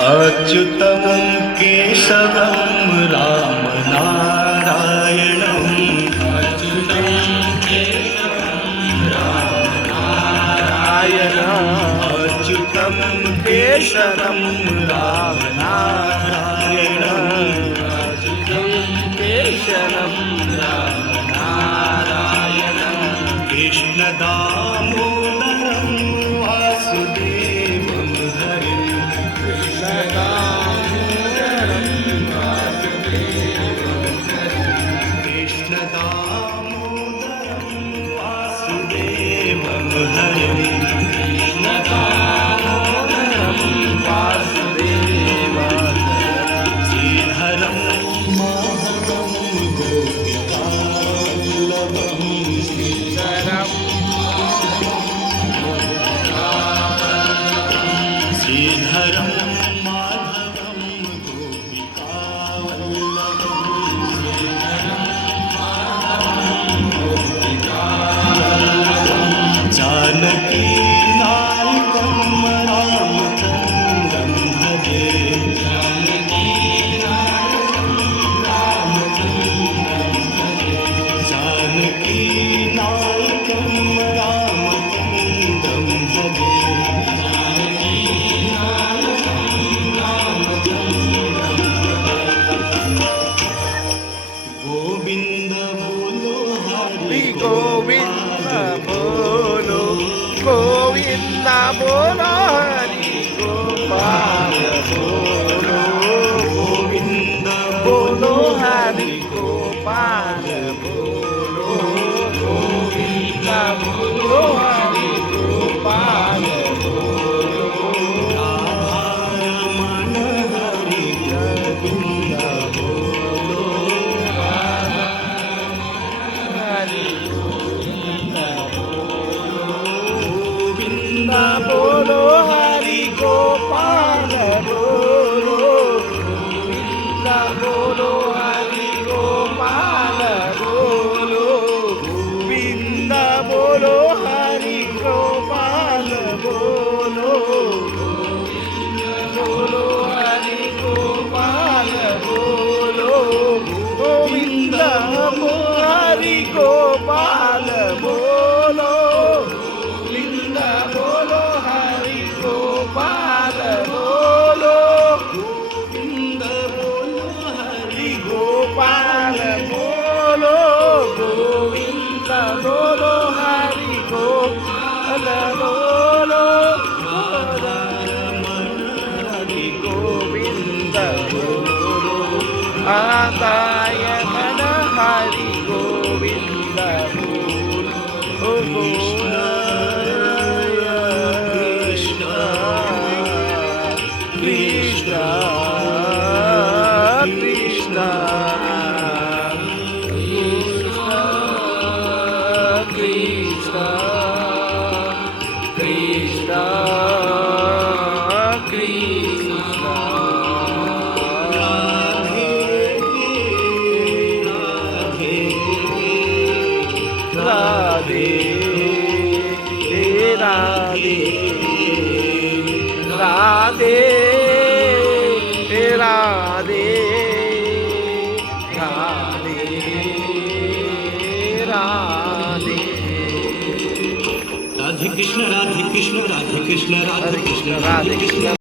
अच्युतं केशवं राम नारायणम् अच्युतं अच्युतं केशवं राम नारायणम् अच्युतं केशवं राम नारायणम् कृष्णदामोदरं वासुदेवं हरिं कृष्णदामोदरं वासुदेवं हरिं श्रीधरं माधवं गोपिकावल्लभं श्रीधरं माधवं गोपिकावल्लभं जानकी नायकं रामचन्द्रं भजे जानकी नायकं रामचन्द्रं भजे गोविंद बोलो हरि गोविंद बोलो गोविंद बोलो हरि गोपाल बोलो गोविंद बोलो हरि गोपाल बोलो गोविंद बोलो हरि गोपाल बोलो रमण हरि गोविंद बोलो हरि गोविंद बोलो हरि गोपाल बोलो गोविंद बोलो हरि गोपाल बोलो गोविंद बोलो हरि गोपाल बोलो बोलो हरि गोपाल बोलो गोविंद हरि गोपाल बोलो गोविंद बोलो हरि गोपाल बोलो गोविंद बोलो हरि गोपाल बोलो गोविंद बोलो हरि गोपाल बोलो रमण हरि गोविंद बोलो आदाय मन हरि गोविंद बोलो कृष्ण कृष्ण कृष्ण कृष्ण कृष्ण कृष्ण राधे राधे राधे राधे राधे राधे राधे राधे कृष्ण राधे कृष्ण राधे कृष्ण राधे कृष्ण राधे कृष्ण